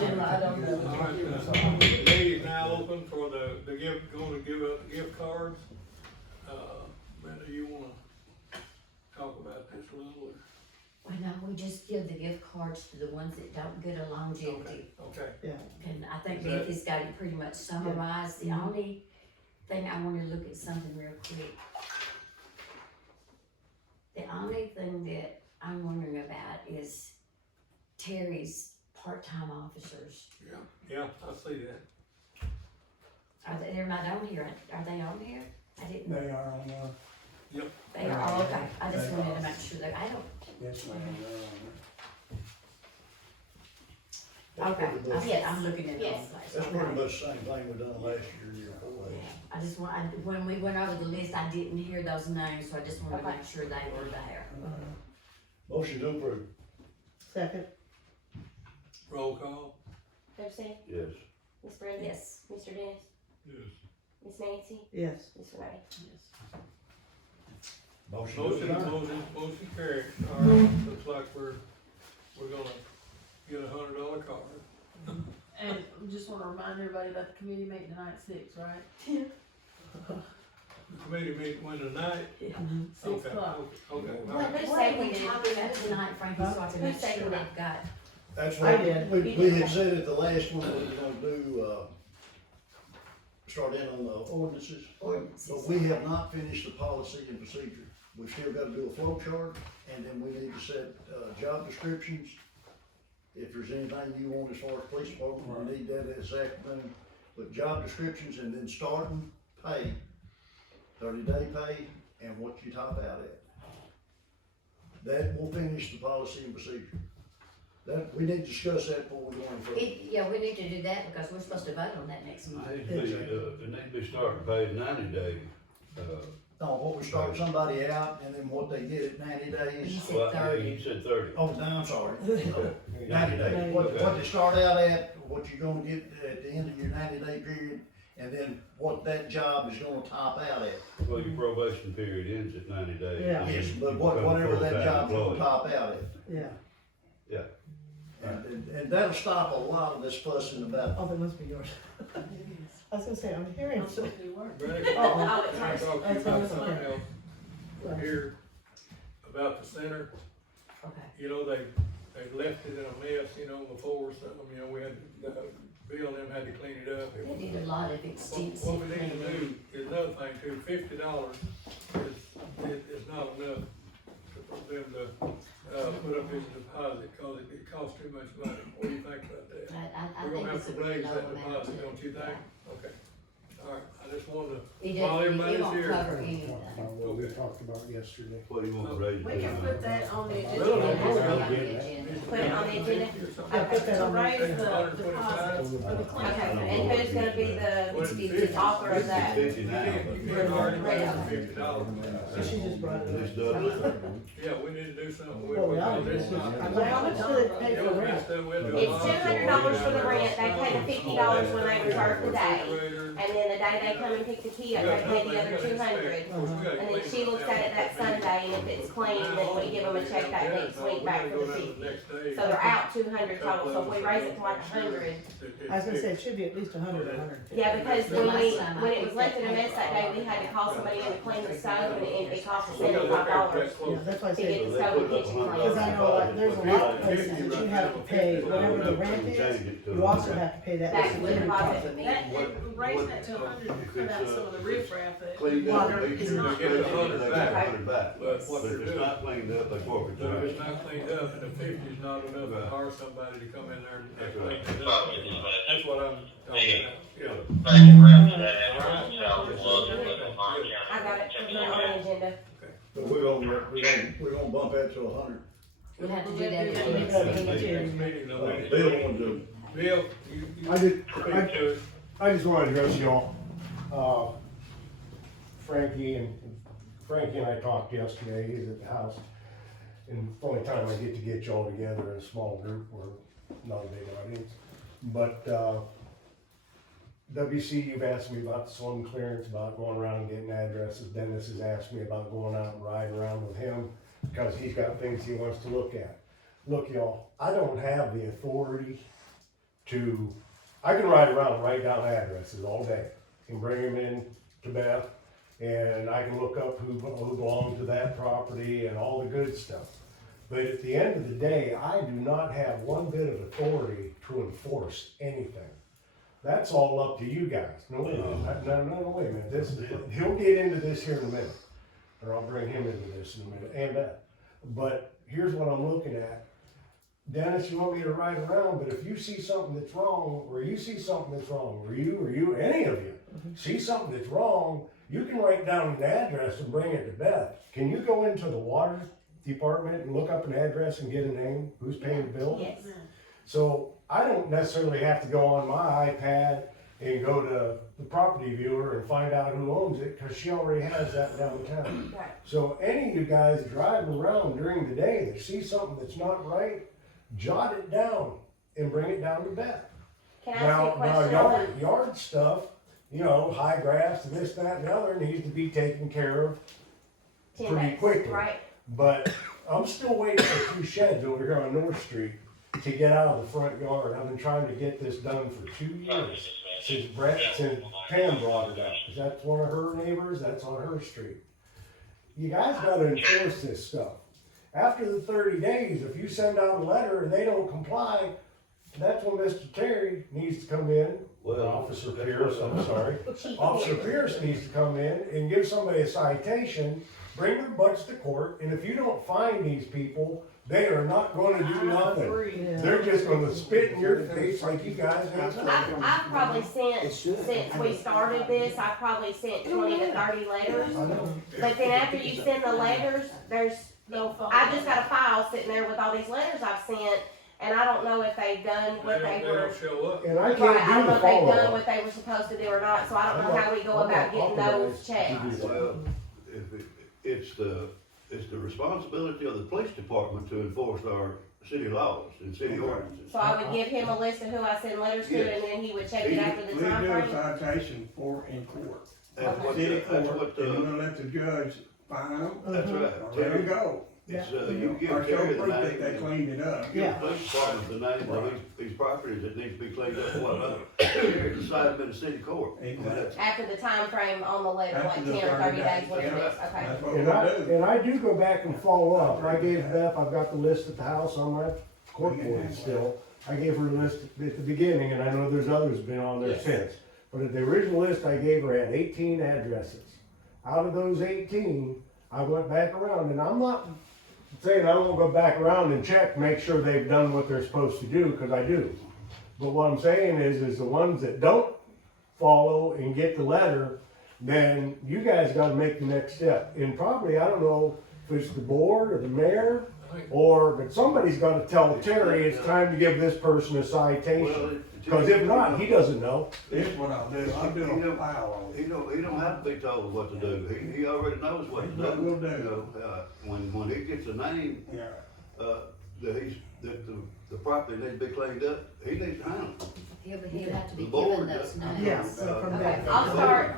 morning, I don't know. All right, the meeting is now open for gonna give up gift cards. Brenda, you wanna talk about this a little? Well, no, we just give the gift cards to the ones that don't get a longevity. Okay, Yeah, And I think Is that- Bethy's got it pretty much summarized. The only thing, I wanna look at something real quick. The only thing that I'm wondering about is Terry's part-time officers. yeah, I see that. They're not on here, are they on here? I didn't, They are on, they are, oh, okay, I just wanted to make sure that, I don't, yes, ma'am, okay, I'm looking at the wrong Yes. place. That's Okay. pretty much the same thing we done last year before. Yeah, I just when we went over the list, I didn't hear those names, so I just wanted to Okay. make sure they were there. Motion to approve. second, Roll call? Coach Sam, Yes. Miss Brenda, Yes. Mr. Dennis, Yes. Miss Nancy, yes. Miss Renee. Motion to Motion carried. All right, looks like we're gonna get $100 card. And just wanna remind everybody about the committee meeting tonight at 6, right? The committee meeting when tonight? 6 Okay, o'clock. okay, all What, right. what are we talking about tonight, Frankie, so I can make sure I've got, That's I what, did. we had said at the last one, we were gonna do, start in on the ordinances. ordinances. But we have not finished the policy and procedure. We've still gotta do a flow chart, and then we need to set, job descriptions. If there's anything you want as far as police department, we need that this afternoon. But job descriptions and then starting pay, 30-day pay, and what you top out at. That will finish the policy and procedure. That, we need to discuss that before we go any further. Yeah, we need to do that because we're supposed to vote on that next month. It needs to be starting paying 90 days. No, what we start somebody out, and then what they get at 90 You days. said Well, yeah, 30. you said 30. Oh, no, I'm sorry. 90 days. What they start out at, what you're gonna get at the end of your 90-day period, and then what that job is gonna top out at. Well, your probation period ends at 90 days. Yeah. Yes, but You whatever become that full-time job's gonna employee. top out at. Yeah, And that'll stop a lot of this fussing about, oh, that must be yours. I was gonna say, I'm hearing I'm some. supposed to do work. Brenda, Oh, can I talk to you That's about what something I'm else? We're here about the center. Okay. You know, they left it in a mess, you know, before, some, you know, we had, Bill and them had to clean it up. They did a lot of What extensive we need to cleaning. do is another thing too, $50 is not enough for them to, put up his deposit, cause it costs too much money. What do you think about that? I We're think gonna it's have a to really raise low that amount. deposit, don't you think? Okay, all right, I just wanted to, It while doesn't, it everybody's won't here. cover anything. what we talked about yesterday. What do you want to raise? We it can to? put that on the It agenda. has to be on the Yeah. agenda. Put it on the agenda. I put that To on the raise the $125. deposits for the cleanup. Okay, and who's gonna be What, the 50? author of that? 50 You now. can't already raise $50. So she just brought it Just up. double it. Yeah, we need to do something with Well, we it, ought to because do it's something. not. Well, how much do they pay for Yeah, rent? it's done with the It's law. $200 for the rent, they pay the $50 when they reserve the day. Refrigerator. And then the day they come and pick the key up, they pay the other 200. And then she looks at it that Sunday, and if it's clean, then we give them a check that next week back for the 50. So they're out 200 total, so if we raise it to like 100. I was gonna say, it should be at least 100, 150. Yeah, because The when last time I when it was picked left in a that mess that day, we had to call somebody in to clean the stove, and it cost us $75. Yeah, that's why I To said, get the stove and kitchen because I clean. know, like, there's a lot of places that you have to pay, whatever the rent is, you also have to pay that. Back to the security deposit. deposit. That, and raising that to 100 to cut out some of the riffraff that Cleaned up, water they is get not. Get the 100 they back. get 100 back. But what But they're if it's doing, not cleaned up, they forfeit but if charge. it's not cleaned up and the 50 is not enough to hire somebody to come in there and That's clean right. it up. That's what I'm talking about, yeah. I got it, put it on the agenda. but we're gonna bump that to 100. We'll have to do that at the Yeah. next meeting. Next meeting, though, we need to- Bill wanted to, Bill, you I did, speak to it. I just wanna address y'all. Frankie and I talked yesterday, he's at the house. And it's the only time I get to get y'all together in a small group or not a big audience. But, WC, you've asked me about the slum clearance, about going around and getting addresses. Dennis has asked me about going out and riding around with him because he's got things he wants to look at. Look, y'all, I don't have the authority I can ride around and write down addresses all day and bring them in to Beth, and I can look up who belonged to that property and all the good stuff. But at the end of the day, I do not have one bit of authority to enforce anything. That's all up to you guys. No, wait a minute, he'll get into this here in a minute, or I'll bring him into this in a minute, and that. But here's what I'm looking at. Dennis, you want me to ride around, but if you see something that's wrong, or you see something that's wrong, or you, any of you, see something that's wrong, you can write down an address and bring it to Beth. Can you go into the water department and look up an address and get a name, who's paying the bill? Yes. So I don't necessarily have to go on my iPad and go to the property viewer and find out who owns it, cause she already has that downtown. Right. So any of you guys driving around during the day that see something that's not right, jot it down and bring it down to Beth. Can I ask you a question on that? Yard stuff, high grass and this, that, and the other needs to be taken care of 10 pretty days, quickly. right? But I'm still waiting for 2 sheds over here on North Street to get out of the front yard. I've been trying to get this done for 2 years, since Pam brought it up, 'cause that's one of her neighbors, that's on her street. You guys gotta enforce this stuff. After the 30 days, if you send out a letter and they don't comply, that's when Mr. Terry needs to come in, Well, Officer that's Pierce, what I'm sorry. Chief Officer Pierce. Pierce needs to come in and give somebody a citation, bring their butts to court, and if you don't find these people, they are not gonna do nothing. Yeah. They're just gonna spit in your face like you guys have. I've probably sent, since we started this, I've probably sent 20 to 30 letters. I know. But then after you send the letters, I just got a file sitting there with all these letters I've sent, and I don't know if they've done what they They were. don't show up. And I Right, I can't don't do know the if they've done follow-up. what they were supposed to do or not, so I don't know how we go about getting those checked. Well, it's the responsibility of the police department to enforce our city laws and city ordinances. So I would give him a list of who I send letters to, and then he would check it after the We time do a frame. citation in court, That's what, city that's court, what, and you're gonna let the judge fine them, that's or right. let them Terry, go. it's, you Or give show Terry the proof that they name. cleaned it up. Give Yeah. the police department the name of these properties that need to be cleaned up, what, Terry decide them in the city court. Exactly. After the time frame on the letter, like After the 10 or 30 days, 30 whatever it days. is, okay. That's what And we I do go back and follow up. I gave Beth, I've got the list at the house on my corkboard still. I gave her a list at the beginning, and I know there's others been on there Yes. since. But at the original list I gave her had 18 addresses. Out of those 18, I went back around, and I'm not saying I won't go back around and check, make sure they've done what they're supposed to do, because I do. But what I'm saying is the ones that don't follow and get the letter, then you guys gotta make the next step. And probably, I don't know if it's the board or the mayor, but somebody's gotta tell Terry it's time to give this person a citation. Cause if not, he doesn't know. Here's what I'll do, I'll do a file on it. He don't have to be told what to do, he already knows what to do. What we'll do. You know, when he gets a name, Yeah. that the property needs to be cleaned up, he needs to handle it. He'd have to be The board given those does. names. Yes, so from Okay, that.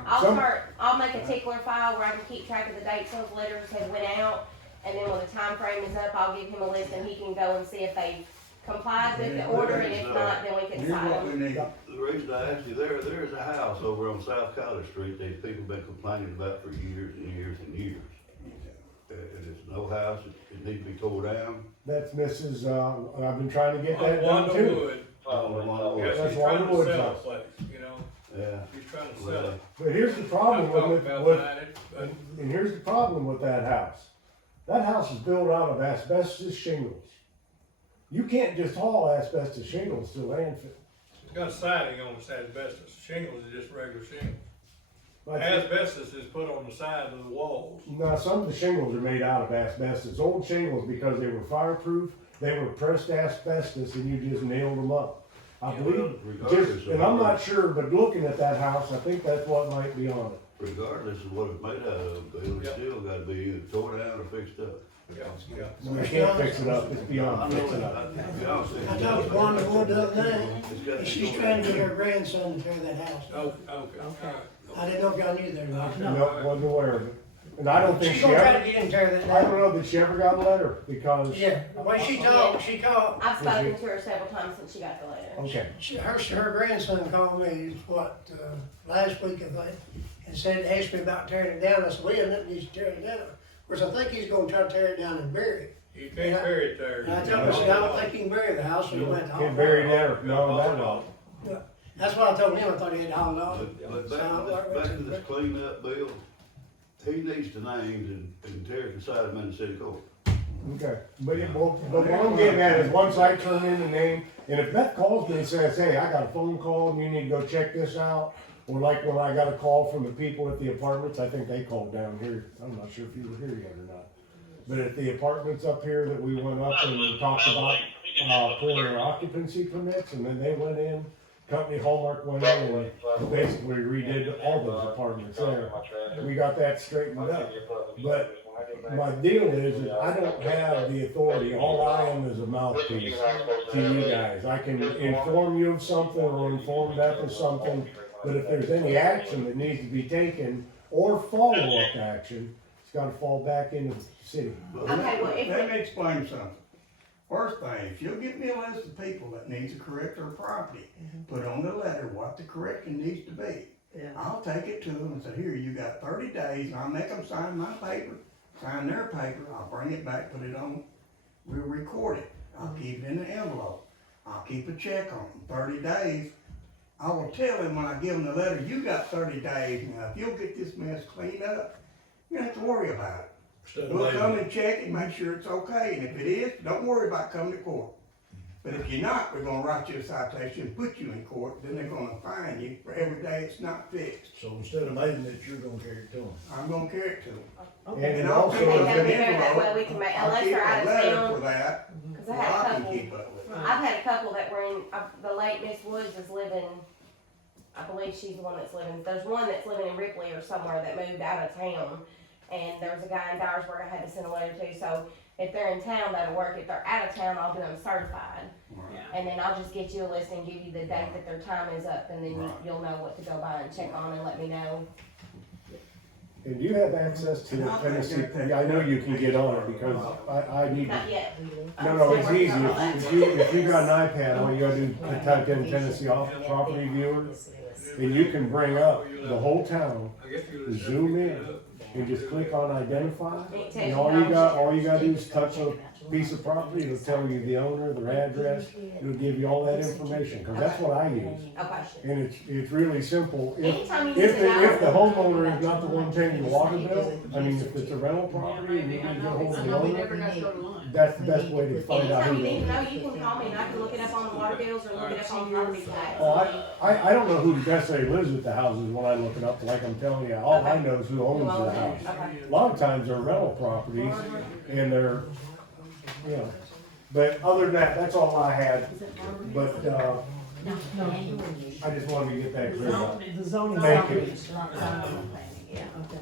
I'll make a tickler file where I can keep track of the dates those letters have went out, and then when the time frame is up, I'll give him a list and he can go and see if they complied with the order, and if not, then we can Here's sign what we them. need. The reason I asked you, there is a house over on South College Street that people been complaining about for years and years and years. And it's no house, it needs to be tore down. That's Mrs., I've been trying to get that On done Wanda too. Wood, yeah, That's she's trying Wanda to Wood's sell a house. place, you know, Yeah. she's trying to sell Well, it. But here's the I've problem talked with, about with, buying it, but and here's the problem with that house. That house is built out of asbestos shingles. You can't just haul asbestos shingles to landfill. it's got siding on it, asbestos, shingles is just regular shingles. Like, Asbestos is put on the sides of the walls. now, some of the shingles are made out of asbestos. Old shingles, because they were fireproof, they were pressed asbestos and you just nailed them up. I Yeah, believe, regardless just, of and I'm what- not sure, but looking at that house, I think that's what might be on it. Regardless of what it's made out of, Bill, it's Yeah. still gotta be either tore down or fixed up. Yeah, yeah. You can't fix it up, it's I beyond know fixing it. up. I talked to Wanda Wood the other day, It's gotta and be she's torn trying to down. get her grandson to tear that house down. Okay, all right. I didn't know if y'all knew that or not. No, wasn't aware of it. And I don't think She's she gonna try ever, to get in there that I don't day. know that she ever got a letter, because. Yeah, when she called, I've spoken to her several times since she got the letter. Okay, her grandson called me, last week, I think, and asked me about tearing it down. I said, well, nothing needs to tear it down. Of course, I think he's gonna try to tear it down and bury it. You can't bury it there. And I told him, I said, I don't think you can bury the house, so you went to haul get it buried off. there, no, that don't. That's what I told him, I thought he had hauled it off. But So I'm back like, to this cleanup bill, he needs the names and Terry can cite them in the city court. Okay, but what I'm getting at is, once I turn in the name, and if Beth calls me and says, hey, I got a phone call and you need to go check this out, or like when I got a call from the people at the apartments, I think they called down here, I'm not sure if you were here yet or not. But at the apartments up here that we went up and we talked about, pulling their occupancy permits, and then they went in, company Hallmark went in and basically redid all those apartments there. We got that straightened up, but my deal is I don't have the authority, all I am is a mouthpiece to you guys. I can inform you of something or inform Beth of something, but if there's any action that needs to be taken, or follow-up action, it's gotta fall back into the city. Okay, well, if Let me explain something. First thing, if you'll give me a list of people that needs to correct their property, put on the letter what the correction needs to be. Yeah. I'll take it to them and say, here, you got 30 days, and I'll make them sign my paper, sign their paper, I'll bring it back, put it on, we'll record it. I'll keep it in the envelope. I'll keep a check on them, 30 days. I will tell them when I give them the letter, you got 30 days, now if you'll get this mess cleaned up, you don't have to worry about it. We'll come and check it, make sure it's okay, and if it is, don't worry about coming to court. But if you're not, we're gonna write you a citation and put you in court, then they're gonna fine you for every day it's not fixed. So instead of mailing it, you're gonna carry it to them. I'm gonna carry it to them. And And also, also, they if have an to know that way we envelope, can make, I'll unless keep they're a out of letter for town. that, Cause so I had a I can couple, keep up with it. I've had a couple that were in, the late Miss Woods is living, I believe she's the one that's living, there's one that's living in Ripley or somewhere that moved out of town. And there was a guy in Dyersburg I had to send a letter to, so if they're in town, that'll work. If they're out of town, I'll do them certified. Right. And then I'll just get you a list and give you the date that their time is up, and then you'll know what to go by and check on and let me know. and you have access to the Tennessee, I know you can get on it, because I need to. Not yet. No, it's easy. If you got an iPad, all you gotta do is type in Tennessee Property Viewer, and you can bring up the whole town, I guess you would. zoom in, and just click on identify. And all you gotta do is touch a piece of property, it'll tell you the owner, their address, it'll give you all that information, cause that's what I use. Okay. And it's really simple. Anytime you need If to know. the homeowner is not the one paying the water bill, I mean, if it's a rental property and you need to get hold of I the know we owner, never got to go to lunch. that's the best way to find out Anytime who you the need to owner know, is. you can call me and I can look it up on the water bills or look it up on property tax. Oh, I don't know who necessarily lives at the houses when I look it up, like I'm telling you, all I know is who owns the house. Okay. A lot of times they're rental properties and they're, you know, but other than that, that's all I had. But, I just wanted to get that cleared up. The zoning. Thank you. Yeah. Okay.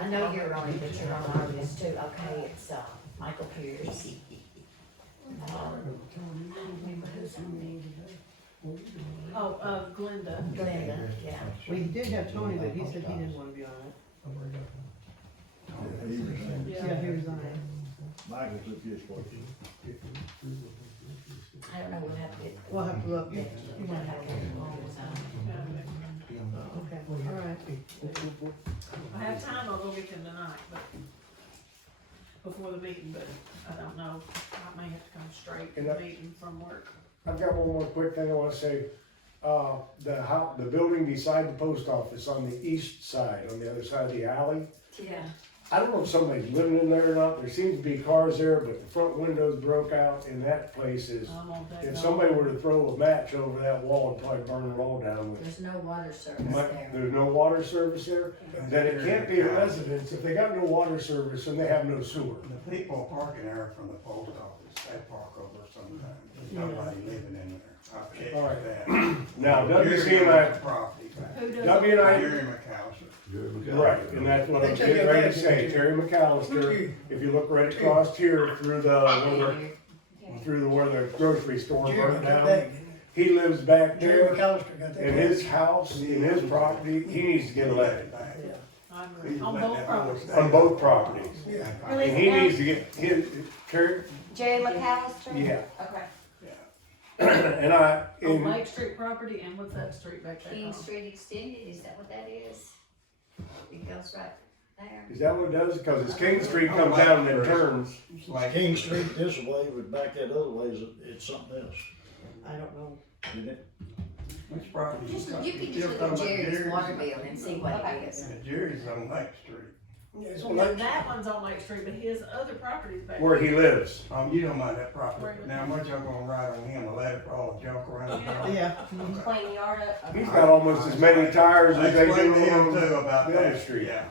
I know you're on it, but you're on our list too. Okay, it's, Michael Pierce. Oh, Glenda. Glenda, yeah. We did have Tony, but he said he didn't wanna be on it. Yeah, he resigned. Michael took his place. I don't know, we'll have to get. We'll have to look. We'll have to get along with Okay, all right. I have time, I'll go get them tonight, but before the meeting, but I don't know. I may have to come straight to the meeting from work. I've got one more quick thing I wanna say. The building beside the post office on the east side, on the other side of the alley, Yeah. I don't know if somebody's living in there or not, there seems to be cars there, but the front windows broke out, and that place is, I'm on that. if somebody were to throw a match over that wall, it'd probably burn it all down with. There's no water service there. There's no water service there, then it can't be a residence, if they got no water service, and they have no sewer. The people parking there from the post office, they park over sometimes, there's nobody living in there. I've checked All right. that. Now, it doesn't Jerry seem owns like, the property. Who does? W and I, Jerry McAllister. right, and that's what I was getting ready to say, Terry McAllister, if you look right across here through where the grocery store burnt down, he lives back Jerry there McAllister got that. in his house, in his property, he needs to get a letter Yeah. I He's agree, on letting both that properties. horse on both properties. Yeah. Who is And it he now? needs to get his, Kurt, Jerry McAllister? yeah. Okay. And I, On and Lake Street property, and what's that street back there King called? Street Extended, is that what that is? It goes right there. is that what it does? Cause it's King Street comes down and then turns. It's like King Street this way, but back that other way is, it's something else, I don't know. isn't it? which property? Just, talking- you can just you're look talking at about Jerry's water bill and see what Okay. it is. Yeah, Jerry's on Lake Street. Yeah, it's on And Lake that one's on Lake Street, but his other property's back. Where he lives. You don't mind that property. Where- Now, what y'all gonna write on him, a letter for all the junk around town? Yeah. Clean the yard up? He's got almost as many tires I as they explained to do him on too about the other that, street. yeah.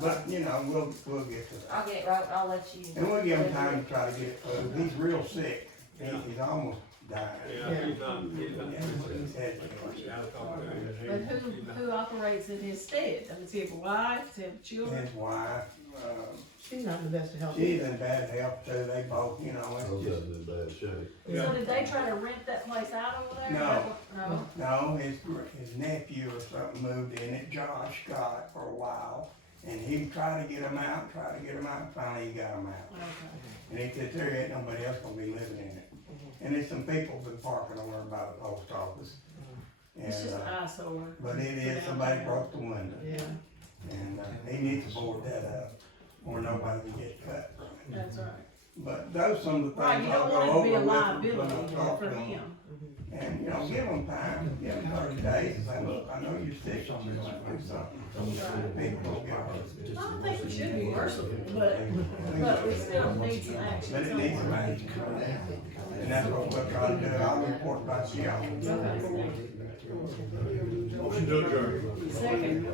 But, you know, we'll get to that. I'll get it right, I'll let you. And we'll give him time to try to get food. He's real sick. He's almost dying. Yeah, he's not. He's had Yeah, I talked to him. But who operates in his stead? Does he have a wife, does he have children? his wife, She's not in the best of health. she's in bad health too. They both, you know, Those it's are just, in bad shape. Yeah. So did they try to rent that place out over there? No. No? no, his nephew or something moved in it, Josh Scott, for a while. And he tried to get him out, finally he got him out. Okay. And he said, there ain't nobody else gonna be living in it. And there's some people been parking over by the post office. It's just And, an eyesore. but it is, somebody broke the window. Yeah, And, he needs to board that up, or nobody can get cut from it. that's right. But those some of the Right, things you I'll don't go want it to be a over with liability when I talk for to them. him. And, you know, give them time, give them 30 days, and say, look, I know you're sick, I'm just gonna do something. People will get hurt. I don't think we should be merciful, but we still need some action. But it needs some action. And that's what we'll try to do, I'll report back to y'all. Motion to adjourn. Second.